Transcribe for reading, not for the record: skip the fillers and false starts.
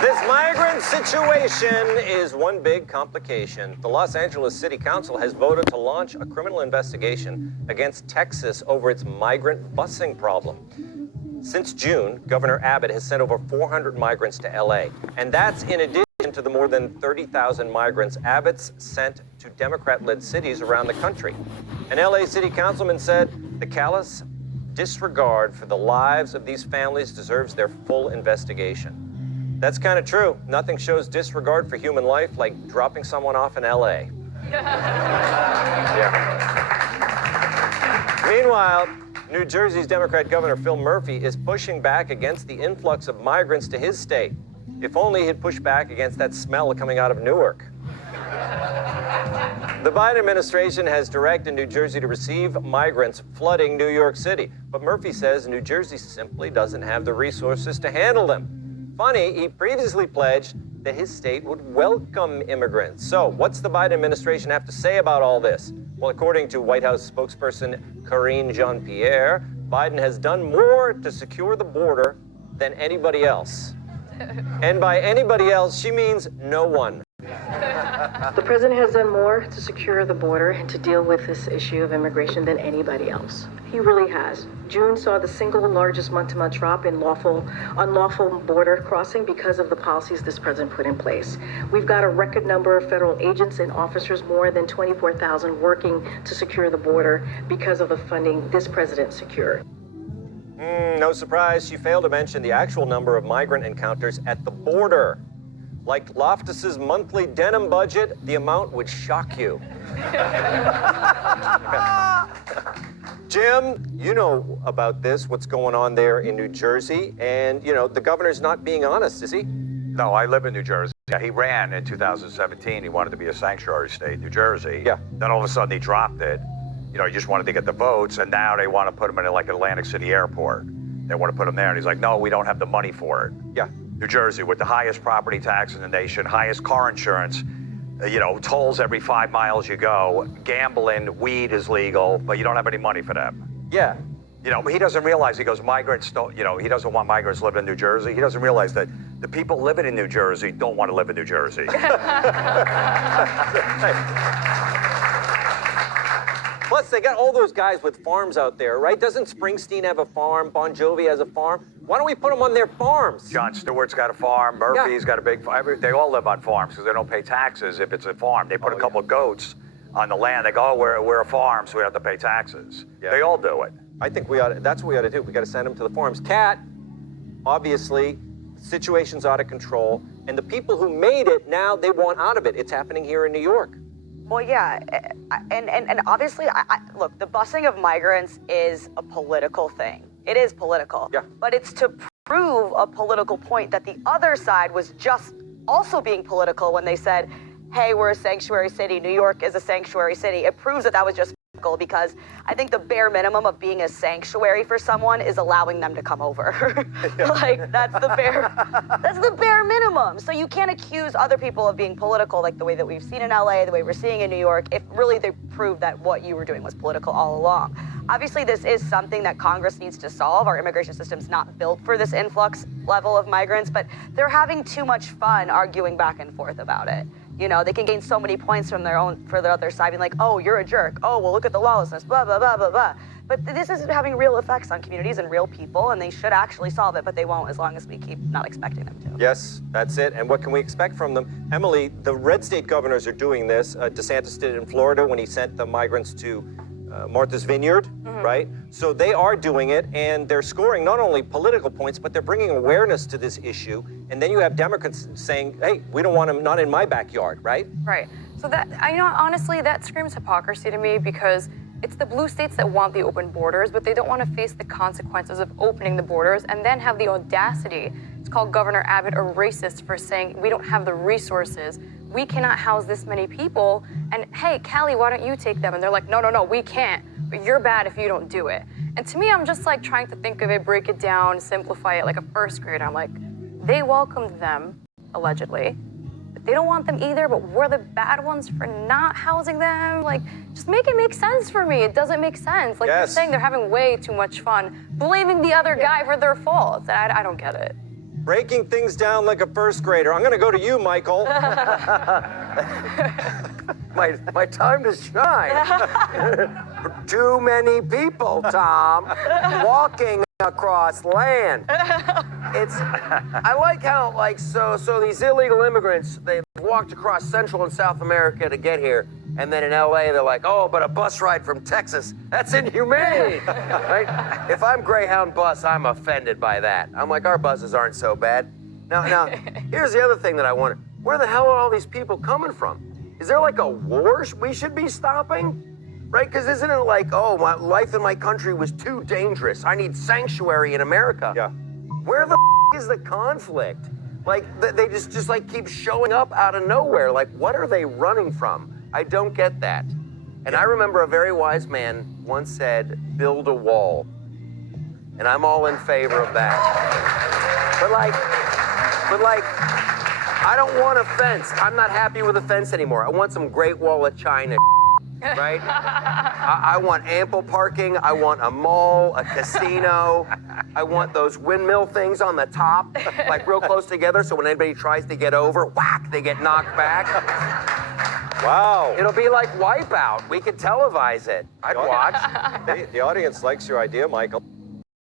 This migrant situation is one big complication. The Los Angeles City Council has voted to launch a criminal investigation against Texas over its migrant busing problem. Since June, Governor Abbott has sent over 400 migrants to LA, and that's in addition to the more than 30,000 migrants Abbott's sent to Democrat-led cities around the country. An LA City Councilman said the callous disregard for the lives of these families deserves their full investigation. That's kind of true. Nothing shows disregard for human life like dropping someone off in LA. Yeah. Meanwhile, New Jersey's Democrat Governor Phil Murphy is pushing back against the influx of migrants to his state. If only he'd push back against that smell coming out of Newark. The Biden administration has directed New Jersey to receive migrants flooding New York City. But Murphy says New Jersey simply doesn't have the resources to handle them. Funny, he previously pledged that his state would welcome immigrants. So what's the Biden administration have to say about all this? Well, according to White House spokesperson Karine Jean-Pierre, Biden has done more to secure the border than anybody else. And by anybody else, she means no one. The president has done more to secure the border and to deal with this issue of immigration than anybody else. He really has. June saw the single largest month-to-month drop in unlawful border crossing because of the policies this president put in place. We've got a record number of federal agents and officers, more than 24,000, working to secure the border because of the funding this president secured. No surprise, she failed to mention the actual number of migrant encounters at the border. Like Loftus's monthly denim budget, the amount would shock you. Jim, you know about this, what's going on there in New Jersey, and, you know, the governor's not being honest, is he? No, I live in New Jersey. Yeah, he ran in 2017. He wanted to be a sanctuary state, New Jersey. Yeah. Then all of a sudden he dropped it. You know, he just wanted to get the votes, and now they want to put him in like Atlantic City Airport. They want to put him there, and he's like, no, we don't have the money for it. Yeah. New Jersey, with the highest property tax in the nation, highest car insurance, you know, tolls every 5 miles you go, gambling, weed is legal, but you don't have any money for them. Yeah. You know, but he doesn't realize, he goes, migrants don't, you know, he doesn't want migrants living in New Jersey. He doesn't realize that the people living in New Jersey don't want to live in New Jersey. Plus, they got all those guys with farms out there, right? Doesn't Springsteen have a farm? Bon Jovi has a farm? Why don't we put them on their farms? Jon Stewart's got a farm. Murphy's got a big farm. They all live on farms because they don't pay taxes if it's a farm. They put a couple of goats on the land. They go, oh, we're a farm, so we have to pay taxes. Yeah. They all do it. I think that's what we ought to do. We got to send them to the farms. Kat, obviously, the situation's out of control, and the people who made it now, they want out of it. It's happening here in New York. Well, yeah, and obviously, look, the busing of migrants is a political thing. It is political. Yeah. But it's to prove a political point that the other side was just also being political when they said, hey, we're a sanctuary city. New York is a sanctuary city. It proves that that was just political, because I think the bare minimum of being a sanctuary for someone is allowing them to come over. Like, that's the bare minimum. So you can't accuse other people of being political like the way that we've seen in LA, the way we're seeing in New York, if really they proved that what you were doing was political all along. Obviously, this is something that Congress needs to solve. Our immigration system's not built for this influx level of migrants, but they're having too much fun arguing back and forth about it. You know, they can gain so many points for their other side, being like, oh, you're a jerk. Oh, well, look at the lawlessness, blah, blah, blah, blah, blah. But this is having real effects on communities and real people, and they should actually solve it, but they won't as long as we keep not expecting them to. Yes, that's it. And what can we expect from them? Emily, the red state governors are doing this. DeSantis did it in Florida when he sent the migrants to Martha's Vineyard, right? So they are doing it, and they're scoring not only political points, but they're bringing awareness to this issue. And then you have Democrats saying, hey, we don't want them not in my backyard, right? Right. So that, honestly, that screams hypocrisy to me, because it's the blue states that want the open borders, but they don't want to face the consequences of opening the borders and then have the audacity to call Governor Abbott a racist for saying we don't have the resources. We cannot house this many people, and hey, Callie, why don't you take them? And they're like, no, we can't, but you're bad if you don't do it. And to me, I'm just like trying to think of it, break it down, simplify it like a first grader. I'm like, they welcomed them, allegedly. they don't want them either, but we're the bad ones for not housing them. Like, just make it make sense for me. It doesn't make sense. Like, you're saying they're having way too much fun, blaming the other guy for their faults. I don't get it. Breaking things down like a first grader. I'm gonna go to you, Michael. my time to shine. Too many people, Tom, walking across land. I like how, so these illegal immigrants, they walked across Central and South America to get here, and then in LA, they're like, oh, but a bus ride from Texas, that's inhumane, right? If I'm Greyhound bus, I'm offended by that. I'm like, our buses aren't so bad. Now, here's the other thing that I wonder. Where the hell are all these people coming from? Is there like a war we should be stopping? Right? Because isn't it like, oh, my life in my country was too dangerous. I need sanctuary in America. Yeah. Where the is the conflict? Like, they just like keep showing up out of nowhere. Like, what are they running from? I don't get that. And I remember a very wise man once said, build a wall. And I'm all in favor of that. But like, I don't want a fence. I'm not happy with a fence anymore. I want some Great Wall of China, right? I want ample parking. I want a mall, a casino. I want those windmill things on the top, like real close together, so when anybody tries to get over, whack, they get knocked back. Wow. It'll be like Wipeout. We could televise it. I'd watch. The audience likes your idea, Michael.